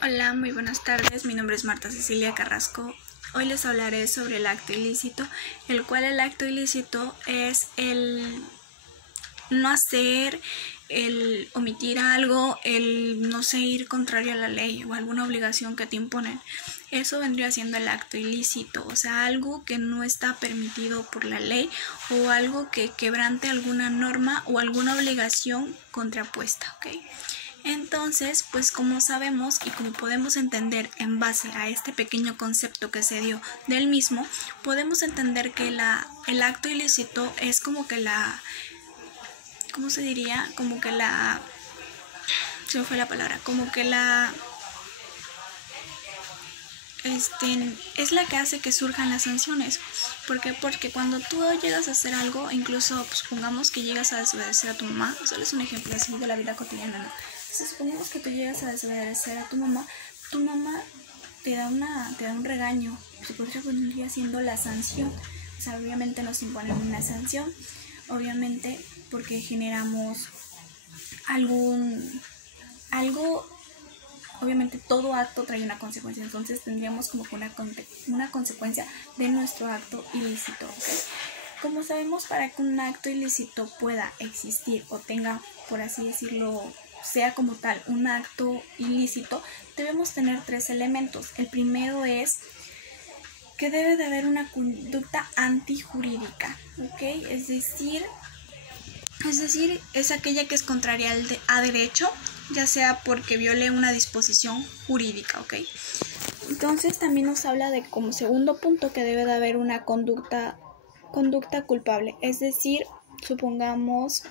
Hola, muy buenas tardes. Mi nombre es Marta Cecilia Carrasco. Hoy les hablaré sobre el acto ilícito, el cual el acto ilícito es el no hacer, el omitir algo, el no sé, ir contrario a la ley o alguna obligación que te imponen. Eso vendría siendo el acto ilícito, o sea, algo que no está permitido por la ley o algo que quebrante alguna norma o alguna obligación contrapuesta, ¿ok? Entonces, pues como sabemos y como podemos entender en base a este pequeño concepto que se dio del mismo, podemos entender que el acto ilícito es como que ¿cómo se diría? Se me fue la palabra, es la que hace que surjan las sanciones. ¿Por qué? Porque cuando tú llegas a hacer algo, incluso pues, supongamos que llegas a desobedecer a tu mamá, solo es un ejemplo así de la vida cotidiana, ¿no? Entonces, supongamos que tú llegas a desobedecer a tu mamá te da un regaño, se podría venir siendo la sanción. O sea, obviamente nos imponen una sanción, obviamente porque generamos algo. Obviamente todo acto trae una consecuencia, entonces tendríamos como que una consecuencia de nuestro acto ilícito, ¿ok? Como sabemos, para que un acto ilícito pueda existir o tenga, por así decirlo, sea como tal un acto ilícito, debemos tener 3 elementos. El primero es que debe de haber una conducta antijurídica, ¿ok? Es decir, es aquella que es contraria a derecho, ya sea porque viole una disposición jurídica, ¿ok? Entonces también nos habla de como segundo punto que debe de haber una conducta culpable, es decir, supongamos,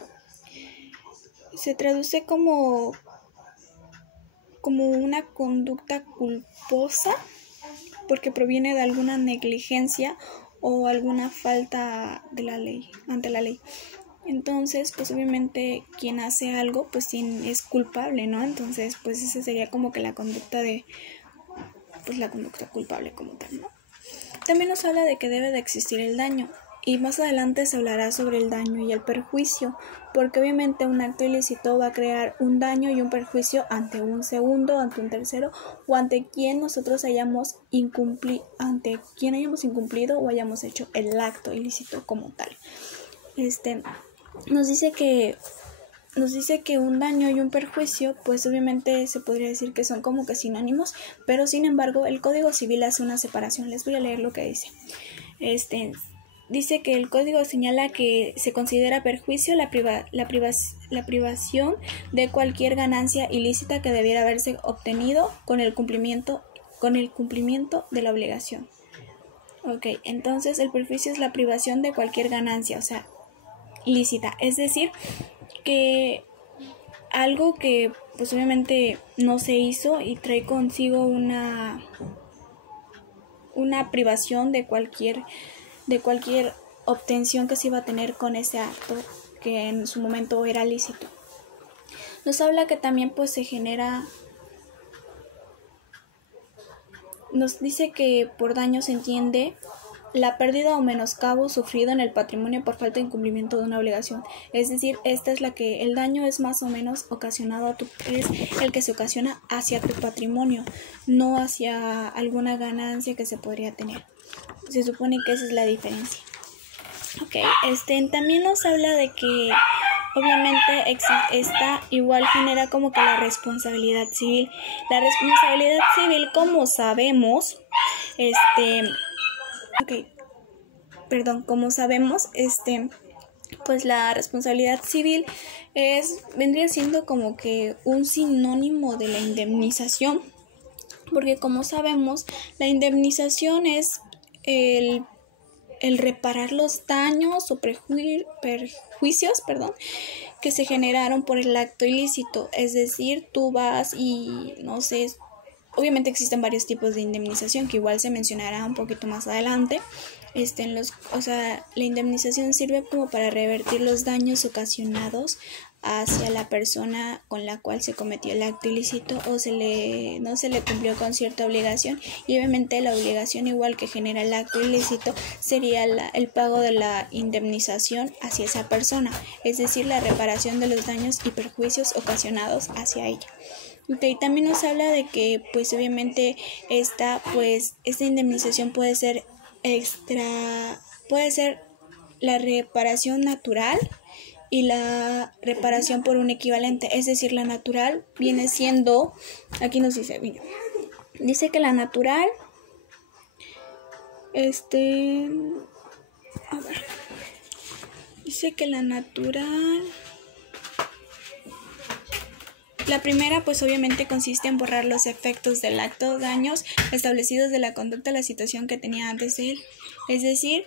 se traduce como una conducta culposa porque proviene de alguna negligencia o alguna falta de la ley, ante la ley. Entonces, pues obviamente quien hace algo, pues es culpable, ¿no? Entonces, pues esa sería como que la conducta culpable como tal, ¿no? También nos habla de que debe de existir el daño, y más adelante se hablará sobre el daño y el perjuicio, porque obviamente un acto ilícito va a crear un daño y un perjuicio ante un segundo, ante un tercero, o ante quien nosotros hayamos incumplido o hayamos hecho el acto ilícito como tal. Nos dice que un daño y un perjuicio, pues obviamente se podría decir que son como que sinónimos, pero sin embargo el Código Civil hace una separación. Les voy a leer lo que dice. Dice que el Código señala que se considera perjuicio la privación de cualquier ganancia ilícita que debiera haberse obtenido con el cumplimiento de la obligación. Ok, entonces el perjuicio es la privación de cualquier ganancia, o sea, lícita, es decir, que algo que pues obviamente no se hizo y trae consigo una privación de cualquier obtención que se iba a tener con ese acto que en su momento era lícito. Nos habla que también pues nos dice que por daño se entiende la pérdida o menoscabo sufrido en el patrimonio por falta de incumplimiento de una obligación. Es decir, esta es la que el daño es más o menos ocasionado es el que se ocasiona hacia tu patrimonio, no hacia alguna ganancia que se podría tener. Se supone que esa es la diferencia. Okay. También nos habla de que obviamente esta igual genera como que la responsabilidad civil. La responsabilidad civil, como sabemos, pues la responsabilidad civil vendría siendo como que un sinónimo de la indemnización, porque como sabemos, la indemnización es el reparar los daños o perjuicios, que se generaron por el acto ilícito. Es decir, tú vas y no sé, obviamente existen varios tipos de indemnización que igual se mencionará un poquito más adelante. La indemnización sirve como para revertir los daños ocasionados hacia la persona con la cual se cometió el acto ilícito o no se le cumplió con cierta obligación, y obviamente la obligación igual que genera el acto ilícito sería el pago de la indemnización hacia esa persona, es decir, la reparación de los daños y perjuicios ocasionados hacia ella. Y también nos habla de que pues obviamente esta indemnización puede ser la reparación natural y la reparación por un equivalente, es decir, la natural viene siendo, aquí nos dice, dice que la natural, dice que la natural, la primera pues obviamente consiste en borrar los efectos del acto, daños establecidos de la conducta, la situación que tenía antes de él, es decir,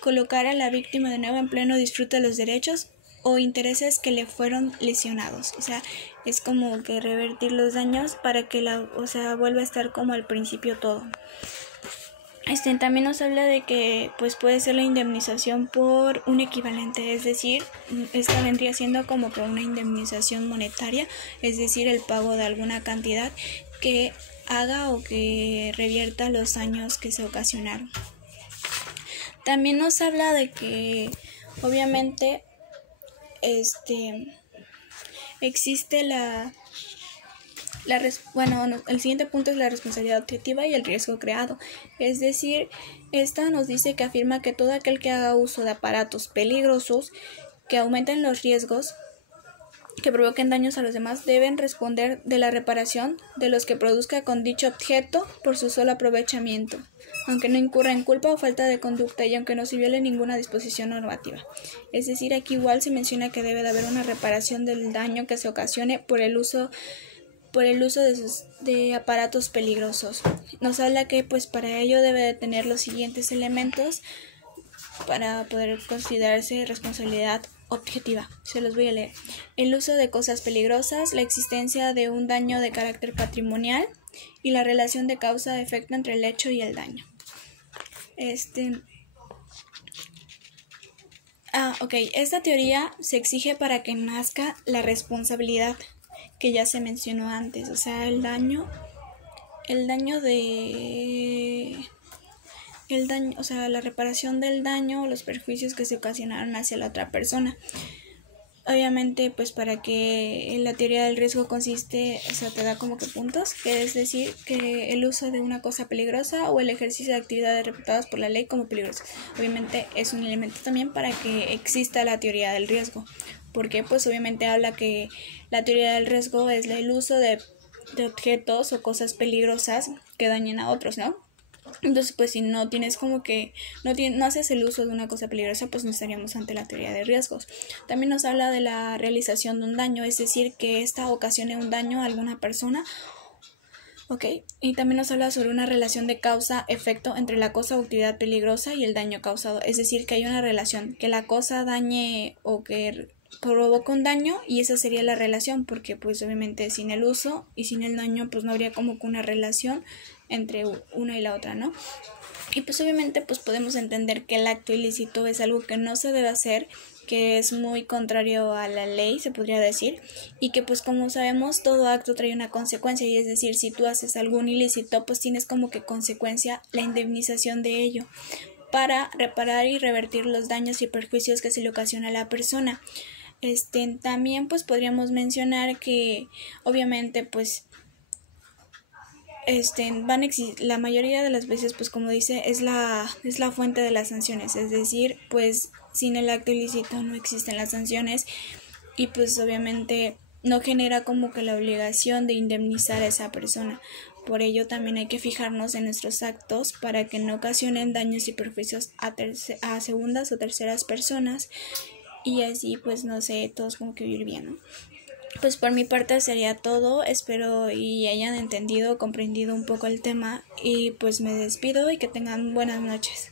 colocar a la víctima de nuevo en pleno disfrute de los derechos o intereses que le fueron lesionados. O sea, es como que revertir los daños para que vuelva a estar como al principio todo. También nos habla de que pues puede ser la indemnización por un equivalente, es decir, esta vendría siendo como que una indemnización monetaria, es decir, el pago de alguna cantidad que haga o que revierta los daños que se ocasionaron. También nos habla de que obviamente existe el siguiente punto es la responsabilidad objetiva y el riesgo creado. Es decir, esta nos dice que afirma que todo aquel que haga uso de aparatos peligrosos que aumenten los riesgos, que provoquen daños a los demás, deben responder de la reparación de los que produzca con dicho objeto por su solo aprovechamiento, aunque no incurra en culpa o falta de conducta y aunque no se viole ninguna disposición normativa. Es decir, aquí igual se menciona que debe de haber una reparación del daño que se ocasione por el uso de aparatos peligrosos. Nos habla que pues para ello debe de tener los siguientes elementos para poder considerarse responsabilidad objetiva. Se los voy a leer. El uso de cosas peligrosas, la existencia de un daño de carácter patrimonial y la relación de causa-efecto entre el hecho y el daño. Esta teoría se exige para que nazca la responsabilidad que ya se mencionó antes, o sea, o sea, la reparación del daño o los perjuicios que se ocasionaron hacia la otra persona. Obviamente, pues para que la teoría del riesgo consiste, o sea, te da como que puntos, que es decir, que el uso de una cosa peligrosa o el ejercicio de actividades reputadas por la ley como peligrosas. Obviamente es un elemento también para que exista la teoría del riesgo, porque pues obviamente habla que la teoría del riesgo es el uso de objetos o cosas peligrosas que dañen a otros, ¿no? Entonces, pues si no tienes como que no haces el uso de una cosa peligrosa, pues no estaríamos ante la teoría de riesgos. También nos habla de la realización de un daño, es decir, que ésta ocasione un daño a alguna persona. Y también nos habla sobre una relación de causa-efecto entre la cosa o actividad peligrosa y el daño causado, es decir, que hay una relación, que la cosa dañe o que provoca un daño, y esa sería la relación, porque pues obviamente sin el uso y sin el daño pues no habría como que una relación entre una y la otra, ¿no? Y pues obviamente pues podemos entender que el acto ilícito es algo que no se debe hacer, que es muy contrario a la ley, se podría decir, y que pues como sabemos todo acto trae una consecuencia, y es decir, si tú haces algún ilícito pues tienes como que consecuencia la indemnización de ello para reparar y revertir los daños y perjuicios que se le ocasiona a la persona. También pues podríamos mencionar que obviamente pues la mayoría de las veces pues como dice es la fuente de las sanciones, es decir, pues sin el acto ilícito no existen las sanciones, y pues obviamente no genera como que la obligación de indemnizar a esa persona. Por ello también hay que fijarnos en nuestros actos para que no ocasionen daños y perjuicios a segundas o terceras personas, y así pues no sé, todos como que vivir bien, ¿no? Pues por mi parte sería todo, espero y hayan entendido, comprendido un poco el tema, y pues me despido y que tengan buenas noches.